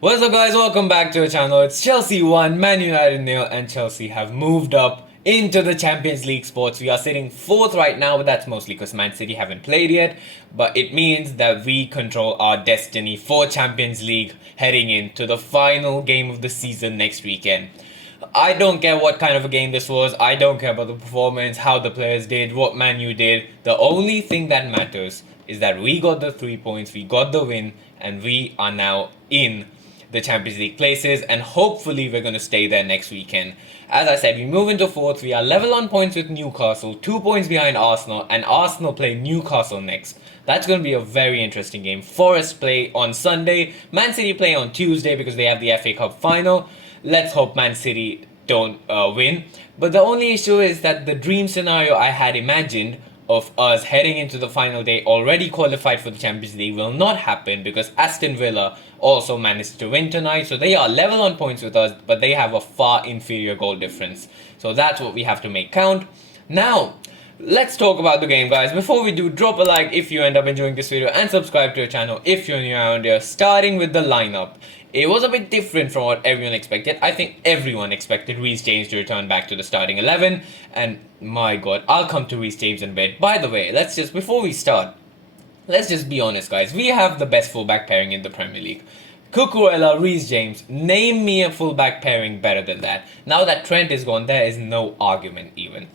What's up guys, welcome back to the channel. It's Chelsea 1, Man United 0, and Chelsea have moved up into the Champions League spots. We are sitting 4th right now, but that's mostly because Man City haven't played yet. But it means that we control our destiny for Champions League heading into the final game of the season next weekend. I don't care what kind of a game this was. I don't care about the performance, how the players did, what Man U did. The only thing that matters is that we got the 3 points, we got the win, and we are now in the Champions League places, and hopefully we're going to stay there next weekend. As I said, we move into 4th. We are level on points with Newcastle, 2 points behind Arsenal, and Arsenal play Newcastle next. That's going to be a very interesting game. Forest play on Sunday, Man City play on Tuesday because they have the FA Cup final. Let's hope Man City don't win. But the only issue is that the dream scenario I had imagined of us heading into the final day already qualified for the Champions League will not happen because Aston Villa also managed to win tonight. So they are level on points with us, but they have a far inferior goal difference. So that's what we have to make count. Now, let's talk about the game, guys. Before we do, drop a like if you end up enjoying this video and subscribe to our channel if you're new around here. Starting with the lineup. It was a bit different from what everyone expected. I think everyone expected Reece James to return back to the starting 11. And my god, I'll come to Reece James in a bit. By the way, before we start, let's just be honest, guys. We have the best fullback pairing in the Premier League. CUCURELLA, Reece James. Name me a fullback pairing better than that. Now that Trent is gone, there is no argument even.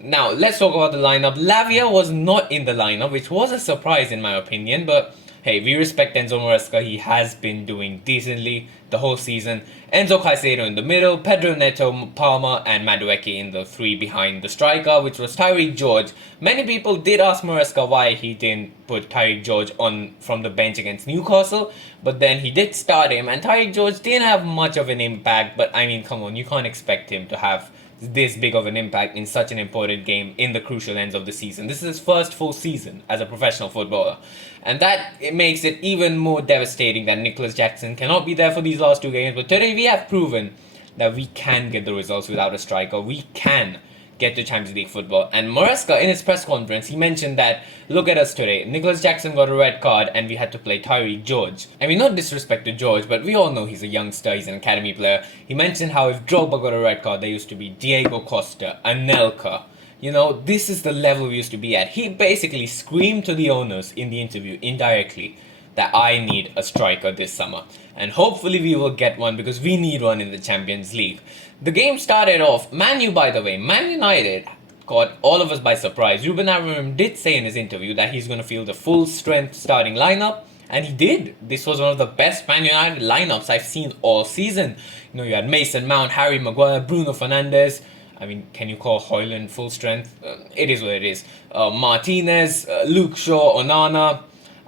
Now, let's talk about the lineup. Lavia was not in the lineup, which was a surprise in my opinion, but hey, we respect Enzo Maresca. He has been doing decently the whole season. Enzo Caicedo in the middle, Pedro Neto, Palmer, and Madueke in the 3 behind the striker, which was Tyreek George. Many people did ask Maresca why he didn't put Tyreek George on from the bench against Newcastle, but then he did start him, and Tyreek George didn't have much of an impact, but I mean, come on, you can't expect him to have this big of an impact in such an important game in the crucial ends of the season. This is his first full season as a professional footballer, and it makes it even more devastating that Nicholas Jackson cannot be there for these last 2 games. But today we have proven that we can get the results without a striker. We can get to Champions League football. And Maresca, in his press conference, he mentioned that, look at us today. Nicholas Jackson got a red card and we had to play Tyreek George. I mean, not disrespect to George, but we all know he's a youngster, he's an academy player. He mentioned how if Drogba got a red card, there used to be Diego Costa, Anelka. You know, this is the level we used to be at. He basically screamed to the owners in the interview, indirectly, that I need a striker this summer. And hopefully we will get one because we need one in the Champions League. The game started off, Man United caught all of us by surprise. Ruben Amorim did say in his interview that he's going to field a full strength starting lineup. And he did. This was one of the best Man United lineups I've seen all season. You know, you had Mason Mount, Harry Maguire, Bruno Fernandes. I mean, can you call Højlund full strength? It is what it is. Martinez, Luke Shaw, Onana.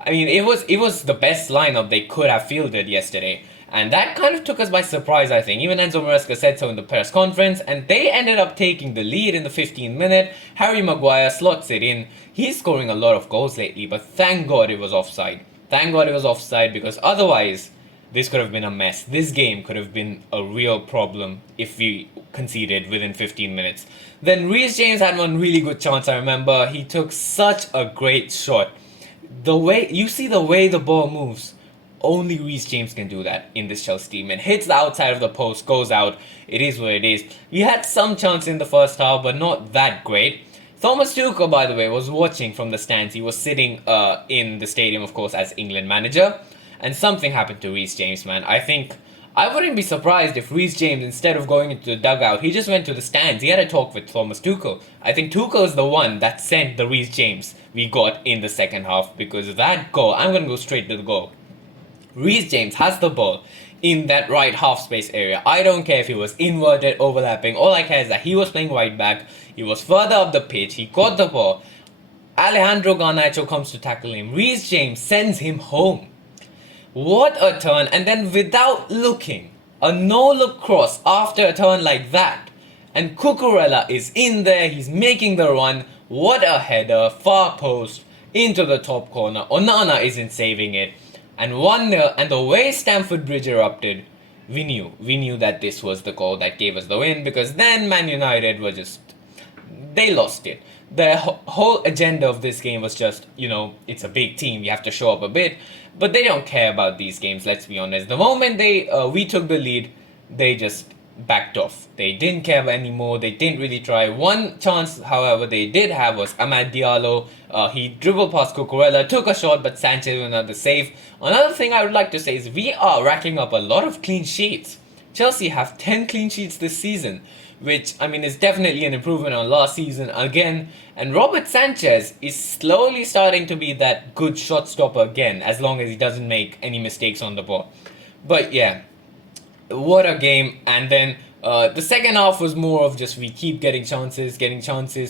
I mean, it was the best lineup they could have fielded yesterday. And that kind of took us by surprise, I think. Even Enzo Maresca said so in the press conference. And they ended up taking the lead in the 15th minute. Harry Maguire slots it in. He's scoring a lot of goals lately, but thank God it was offside. Thank God it was offside, because otherwise this could have been a mess. This game could have been a real problem if we conceded within 15 minutes. Then Reece James had one really good chance, I remember. He took such a great shot. The way the ball moves, only Reece James can do that in this Chelsea team. And hits the outside of the post, goes out. It is what it is. We had some chance in the first half, but not that great. Thomas Tuchel, by the way, was watching from the stands. He was sitting in the stadium, of course, as England manager. And something happened to Reece James, man. I wouldn't be surprised if Reece James, instead of going into the dugout, he just went to the stands. He had a talk with Thomas Tuchel. I think Tuchel is the one that sent the Reece James we got in the second half, because that goal, I'm going to go straight to the goal. Reece James has the ball in that right half space area. I don't care if he was inverted, overlapping. All I care is that he was playing right back. He was further up the pitch. He got the ball. Alejandro Garnacho comes to tackle him. Reece James sends him home. What a turn. And then without looking, a no-look cross after a turn like that. And CUCURELLA is in there. He's making the run. What a header. Far post into the top corner. Onana isn't saving it. And 1-0, and the way Stamford Bridge erupted, we knew that this was the goal that gave us the win, because then Man United were they lost it. The whole agenda of this game was just, it's a big team, you have to show up a bit. But they don't care about these games, let's be honest. The moment we took the lead, they just backed off. They didn't care anymore. They didn't really try. One chance, however, they did have was Amad Diallo. He dribbled past Cucurella, took a shot, but Sanchez with another save. Another thing I would like to say is we are racking up a lot of clean sheets. Chelsea have 10 clean sheets this season, which, I mean, is definitely an improvement on last season again. And Robert Sanchez is slowly starting to be that good shot stopper again, as long as he doesn't make any mistakes on the ball. But yeah, what a game. And then the second half was more of just we keep getting chances,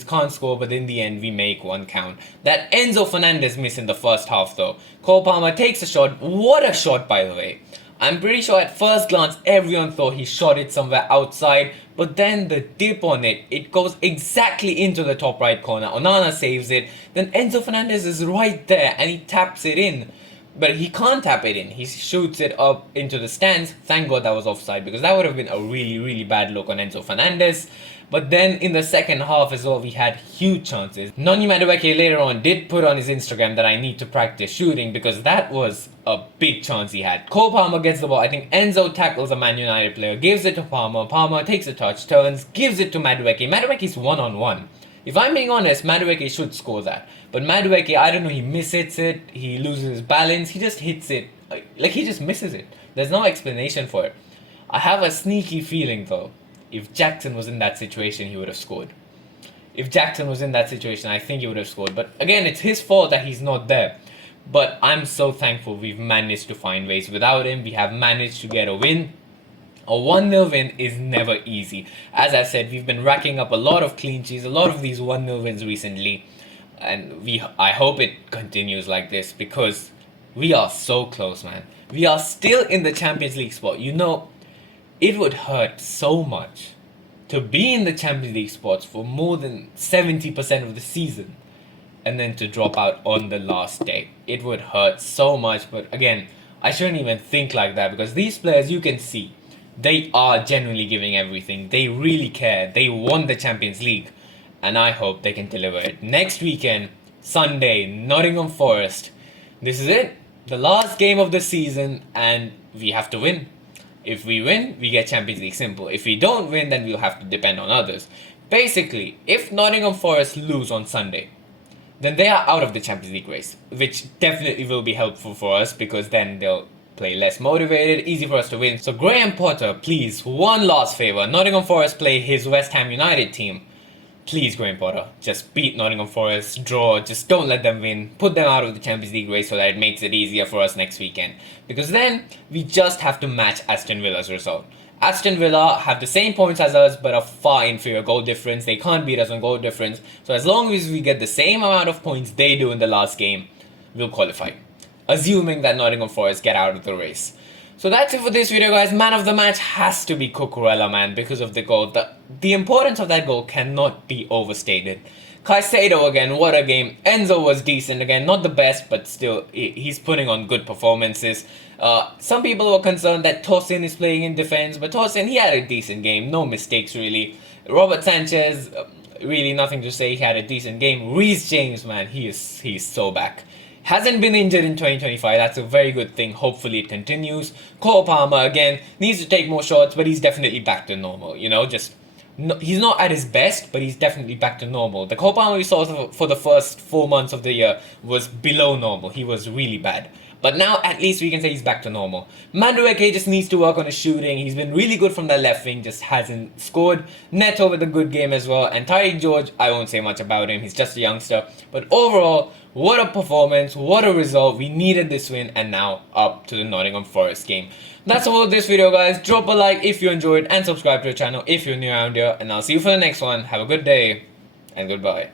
can't score, but in the end we make one count. That Enzo Fernandez miss in the first half though. Cole Palmer takes a shot. What a shot, by the way. I'm pretty sure at first glance everyone thought he shot it somewhere outside, but then the dip on it, it goes exactly into the top right corner. Onana saves it, then Enzo Fernandez is right there and he taps it in. But he can't tap it in. He shoots it up into the stands. Thank God that was offside, because that would have been a really, really bad look on Enzo Fernandez. But then in the second half as well, we had huge chances. Noni Madueke later on did put on his Instagram that I need to practice shooting, because that was a big chance he had. Cole Palmer gets the ball. I think Enzo tackles a Man United player, gives it to Palmer. Palmer takes a touch, turns, gives it to Madueke. Madueke's one-on-one. If I'm being honest, Madueke should score that. But Madueke, I don't know, he mishits it, he loses his balance, he just hits it, like he just misses it. There's no explanation for it. I have a sneaky feeling though, if Jackson was in that situation, he would have scored. If Jackson was in that situation, I think he would have scored. But again, it's his fault that he's not there. But I'm so thankful we've managed to find ways without him. We have managed to get a win. A 1-0 win is never easy. As I said, we've been racking up a lot of clean sheets, a lot of these 1-0 wins recently. And I hope it continues like this, because we are so close, man. We are still in the Champions League spot. You know, it would hurt so much to be in the Champions League spots for more than 70% of the season and then to drop out on the last day. It would hurt so much. But again, I shouldn't even think like that, because these players, you can see, they are genuinely giving everything. They really care. They won the Champions League. And I hope they can deliver it. Next weekend, Sunday, Nottingham Forest. This is it. The last game of the season, and we have to win. If we win, we get Champions League, simple. If we don't win, then we'll have to depend on others. Basically, if Nottingham Forest lose on Sunday, then they are out of the Champions League race, which definitely will be helpful for us, because then they'll play less motivated, easy for us to win. So Graham Potter, please, one last favour. Nottingham Forest play his West Ham United team. Please, Graham Potter, just beat Nottingham Forest, draw, just don't let them win. Put them out of the Champions League race so that it makes it easier for us next weekend. Because then, we just have to match Aston Villa's result. Aston Villa have the same points as us, but a far inferior goal difference. They can't beat us on goal difference. So as long as we get the same amount of points they do in the last game, we'll qualify. Assuming that Nottingham Forest get out of the race. So that's it for this video, guys. Man of the match has to be Cucurella, man, because of the goal. The importance of that goal cannot be overstated. Caicedo again, what a game. Enzo was decent again, not the best, but still, he's putting on good performances. Some people were concerned that Tosin is playing in defense, but Tosin, he had a decent game, no mistakes really. Robert Sanchez, really nothing to say, he had a decent game. Reece James, man, he's so back. Hasn't been injured in 2025, that's a very good thing, hopefully it continues. Cole Palmer, again, needs to take more shots, but he's definitely back to normal, you know, he's not at his best, but he's definitely back to normal. The Cole Palmer we saw for the first 4 months of the year was below normal, he was really bad. But now, at least we can say he's back to normal. Madueke just needs to work on his shooting. He's been really good from the left wing, just hasn't scored. Neto with a good game as well. And Tyreek George, I won't say much about him. He's just a youngster. But overall, what a performance. What a result. We needed this win. And now, up to the Nottingham Forest game. That's all for this video, guys. Drop a like if you enjoyed. And subscribe to the channel if you're new around here. And I'll see you for the next one. Have a good day. And goodbye.